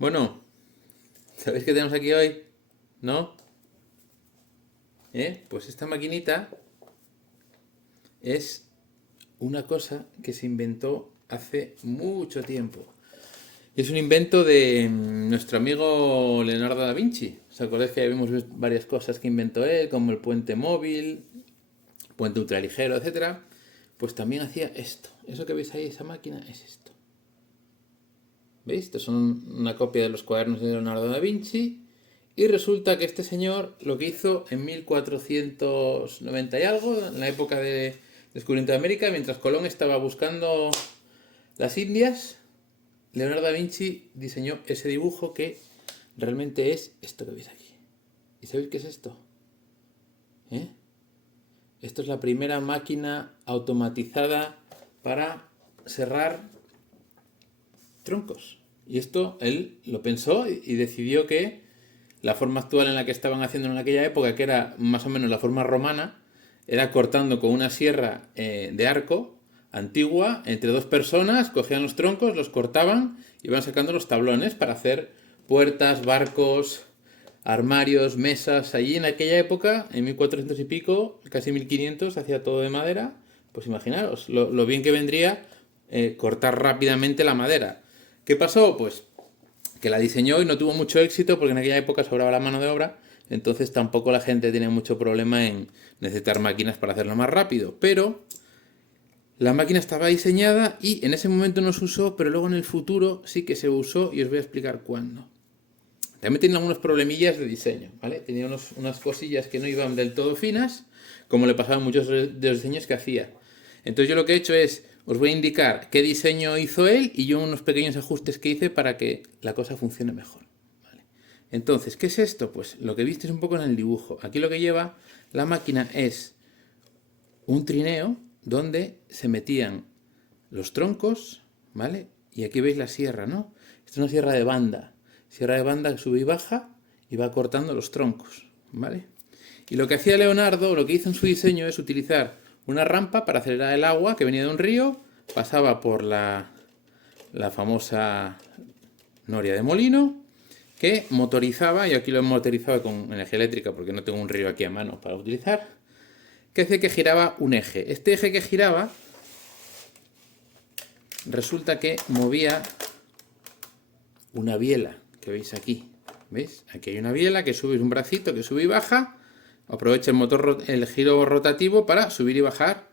Bueno, ¿sabéis qué tenemos aquí hoy? ¿No? Pues esta maquinita es una cosa que se inventó hace mucho tiempo. Y es un invento de nuestro amigo Leonardo da Vinci. ¿Os acordáis que habíamos visto varias cosas que inventó él, como el puente móvil, puente ultraligero, etcétera? Pues también hacía esto. Eso que veis ahí, esa máquina, es esto. ¿Veis? Estos son una copia de los cuadernos de Leonardo da Vinci. Y resulta que este señor lo que hizo en 1490 y algo, en la época de descubrimiento de América, mientras Colón estaba buscando las Indias, Leonardo da Vinci diseñó ese dibujo que realmente es esto que veis aquí. ¿Y sabéis qué es esto? ¿Eh? Esto es la primera máquina automatizada para serrar troncos. Y esto él lo pensó y decidió que la forma actual en la que estaban haciendo en aquella época, que era más o menos la forma romana, era cortando con una sierra de arco antigua entre dos personas, cogían los troncos, los cortaban y iban sacando los tablones para hacer puertas, barcos, armarios, mesas. Allí en aquella época, en 1400 y pico, casi 1500, hacía todo de madera. Pues imaginaros lo bien que vendría cortar rápidamente la madera. ¿Qué pasó? Pues que la diseñó y no tuvo mucho éxito porque en aquella época sobraba la mano de obra, entonces tampoco la gente tenía mucho problema en necesitar máquinas para hacerlo más rápido. Pero la máquina estaba diseñada y en ese momento no se usó, pero luego en el futuro sí que se usó y os voy a explicar cuándo. También tenía algunos problemillas de diseño, ¿vale? Tenía unas cosillas que no iban del todo finas, como le pasaba a muchos de los diseños que hacía. Entonces yo lo que he hecho es, os voy a indicar qué diseño hizo él y yo unos pequeños ajustes que hice para que la cosa funcione mejor. ¿Vale? Entonces, ¿qué es esto? Pues lo que viste es un poco en el dibujo. Aquí lo que lleva la máquina es un trineo donde se metían los troncos, ¿vale? Y aquí veis la sierra, ¿no? Esta es una sierra de banda. Sierra de banda que sube y baja y va cortando los troncos, ¿vale? Y lo que hacía Leonardo, lo que hizo en su diseño es utilizar una rampa para acelerar el agua que venía de un río, pasaba por la famosa noria de molino, que motorizaba, y aquí lo he motorizado con energía eléctrica porque no tengo un río aquí a mano para utilizar, que hace que giraba un eje. Este eje que giraba resulta que movía una biela que veis aquí. ¿Veis? Aquí hay una biela que sube, un bracito que sube y baja. Aprovecha el motor, el giro rotativo para subir y bajar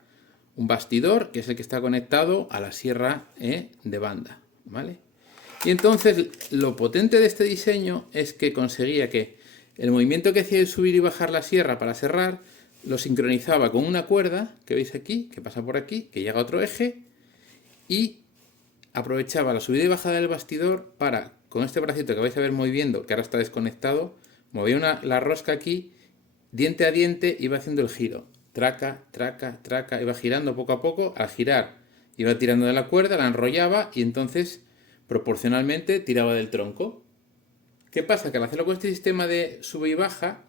un bastidor, que es el que está conectado a la sierra de banda. ¿Vale? Y entonces lo potente de este diseño es que conseguía que el movimiento que hacía de subir y bajar la sierra para serrar lo sincronizaba con una cuerda que veis aquí, que pasa por aquí, que llega a otro eje, y aprovechaba la subida y bajada del bastidor para, con este bracito que vais a ver moviendo, que ahora está desconectado, movía la rosca aquí, diente a diente, iba haciendo el giro. Traca, traca, traca, iba girando poco a poco. Al girar, iba tirando de la cuerda, la enrollaba y entonces, proporcionalmente, tiraba del tronco. ¿Qué pasa? Que al hacerlo con este sistema de sube y baja,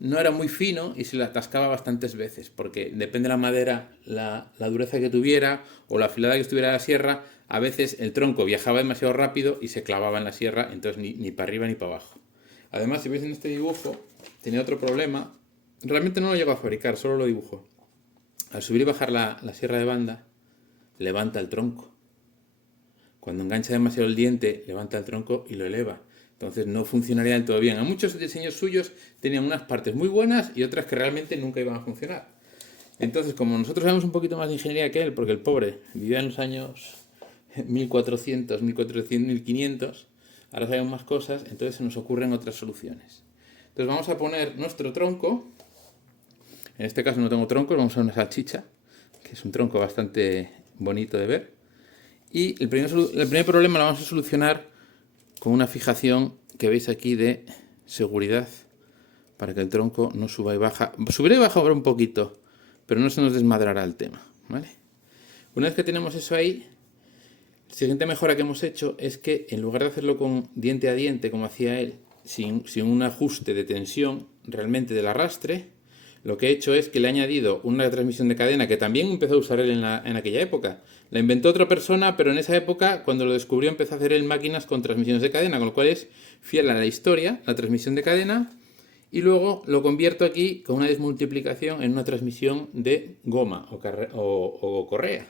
no era muy fino y se le atascaba bastantes veces, porque depende de la madera, la dureza que tuviera o la afilada que estuviera la sierra, a veces el tronco viajaba demasiado rápido y se clavaba en la sierra, entonces ni para arriba ni para abajo. Además, si veis en este dibujo, tenía otro problema. Realmente no lo llego a fabricar, solo lo dibujo. Al subir y bajar la sierra de banda, levanta el tronco. Cuando engancha demasiado el diente, levanta el tronco y lo eleva. Entonces no funcionaría del todo bien. A muchos diseños suyos tenían unas partes muy buenas y otras que realmente nunca iban a funcionar. Entonces, como nosotros sabemos un poquito más de ingeniería que él, porque el pobre vivía en los años 1400, 1400, 1500, ahora sabemos más cosas, entonces se nos ocurren otras soluciones. Entonces vamos a poner nuestro tronco. En este caso no tengo troncos, vamos a una salchicha, que es un tronco bastante bonito de ver. Y el primer problema lo vamos a solucionar con una fijación que veis aquí de seguridad para que el tronco no suba y baja. Subirá y baja ahora un poquito, pero no se nos desmadrará el tema, ¿vale? Una vez que tenemos eso ahí, la siguiente mejora que hemos hecho es que en lugar de hacerlo con diente a diente como hacía él, sin un ajuste de tensión realmente del arrastre, lo que he hecho es que le he añadido una transmisión de cadena que también empezó a usar él en aquella época. La inventó otra persona, pero en esa época, cuando lo descubrió, empezó a hacer él máquinas con transmisiones de cadena, con lo cual es fiel a la historia, la transmisión de cadena, y luego lo convierto aquí con una desmultiplicación en una transmisión de goma o correa.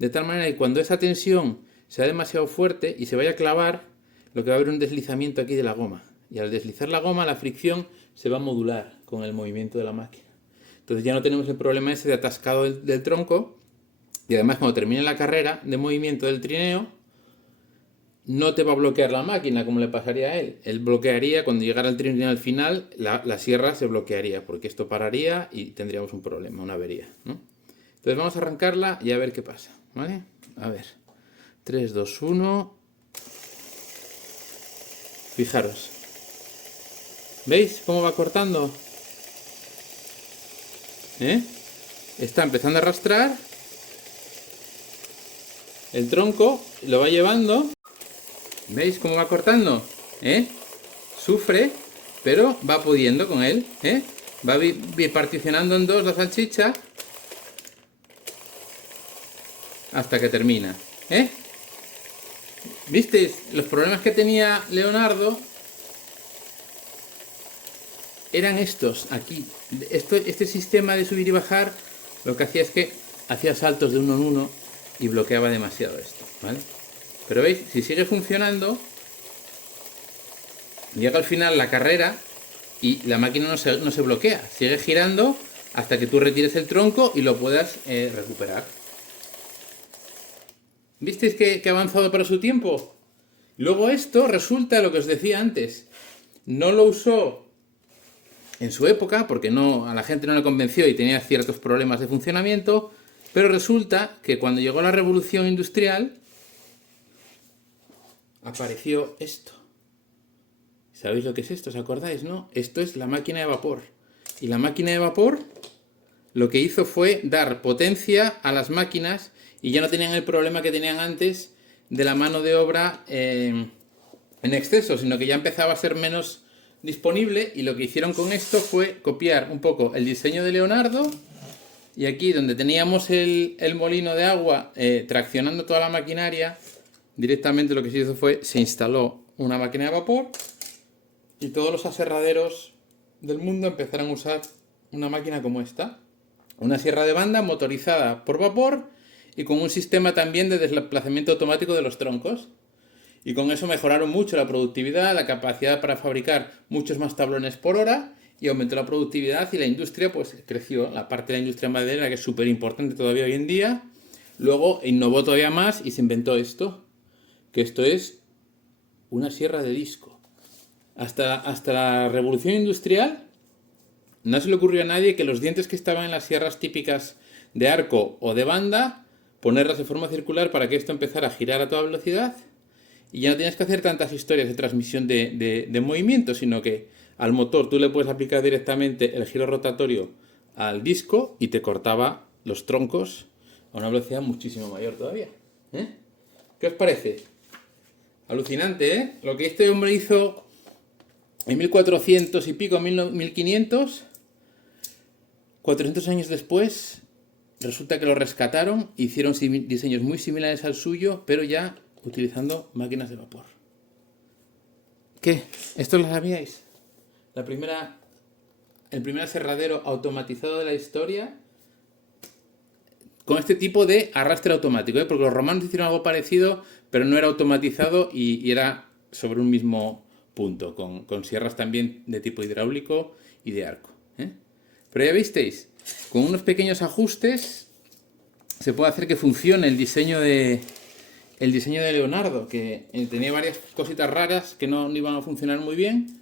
De tal manera que cuando esa tensión sea demasiado fuerte y se vaya a clavar, lo que va a haber un deslizamiento aquí de la goma. Y al deslizar la goma, la fricción se va a modular con el movimiento de la máquina. Entonces ya no tenemos el problema ese de atascado del tronco. Y además cuando termine la carrera de movimiento del trineo, no te va a bloquear la máquina como le pasaría a él. Él bloquearía, cuando llegara el trineo al final, la sierra se bloquearía, porque esto pararía y tendríamos un problema, una avería, ¿no? Entonces vamos a arrancarla y a ver qué pasa, ¿vale? A ver, 3, 2, 1... Fijaros. ¿Veis cómo va cortando? Está empezando a arrastrar el tronco, lo va llevando. ¿Veis cómo va cortando? Sufre, pero va pudiendo con él. Va biparticionando en dos la salchicha hasta que termina. ¿Visteis? Los problemas que tenía Leonardo eran estos, aquí. Este sistema de subir y bajar lo que hacía es que hacía saltos de uno en uno y bloqueaba demasiado esto, ¿vale? Pero veis, si sigue funcionando, llega al final la carrera y la máquina no se bloquea, sigue girando hasta que tú retires el tronco y lo puedas recuperar. ¿Visteis que ha avanzado para su tiempo? Luego esto resulta lo que os decía antes. No lo usó en su época porque a la gente no le convenció y tenía ciertos problemas de funcionamiento, pero resulta que cuando llegó la revolución industrial apareció esto. ¿Sabéis lo que es esto? ¿Os acordáis, no? Esto es la máquina de vapor. Y la máquina de vapor lo que hizo fue dar potencia a las máquinas y ya no tenían el problema que tenían antes de la mano de obra en exceso, sino que ya empezaba a ser menos disponible, y lo que hicieron con esto fue copiar un poco el diseño de Leonardo, y aquí donde teníamos el molino de agua traccionando toda la maquinaria, directamente lo que se hizo fue se instaló una máquina de vapor y todos los aserraderos del mundo empezaron a usar una máquina como esta, una sierra de banda motorizada por vapor y con un sistema también de desplazamiento automático de los troncos. Y con eso mejoraron mucho la productividad, la capacidad para fabricar muchos más tablones por hora, y aumentó la productividad y la industria pues creció. La parte de la industria maderera, que es súper importante todavía hoy en día, luego innovó todavía más y se inventó esto, que esto es una sierra de disco. Hasta la revolución industrial no se le ocurrió a nadie que los dientes que estaban en las sierras típicas de arco o de banda, ponerlas de forma circular para que esto empezara a girar a toda velocidad, y ya no tienes que hacer tantas historias de transmisión de movimiento, sino que al motor tú le puedes aplicar directamente el giro rotatorio al disco y te cortaba los troncos a una velocidad muchísimo mayor todavía. ¿Qué os parece? Alucinante, Lo que este hombre hizo en 1400 y pico, 1500, 400 años después, resulta que lo rescataron, hicieron diseños muy similares al suyo, pero ya utilizando máquinas de vapor. ¿Qué? ¿Esto lo sabíais? El primer aserradero automatizado de la historia con este tipo de arrastre automático, porque los romanos hicieron algo parecido, pero no era automatizado y era sobre un mismo punto, con sierras también de tipo hidráulico y de arco. Pero ya visteis, con unos pequeños ajustes se puede hacer que funcione el diseño de Leonardo, que tenía varias cositas raras que no iban a funcionar muy bien,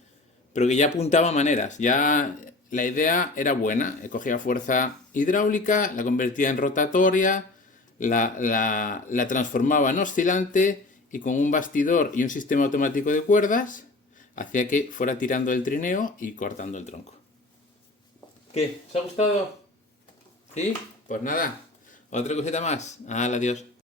pero que ya apuntaba maneras. Ya la idea era buena, cogía fuerza hidráulica, la convertía en rotatoria, la transformaba en oscilante, y con un bastidor y un sistema automático de cuerdas hacía que fuera tirando el trineo y cortando el tronco. ¿Qué? ¿Os ha gustado? ¿Sí? Pues nada, otra cosita más. Adiós.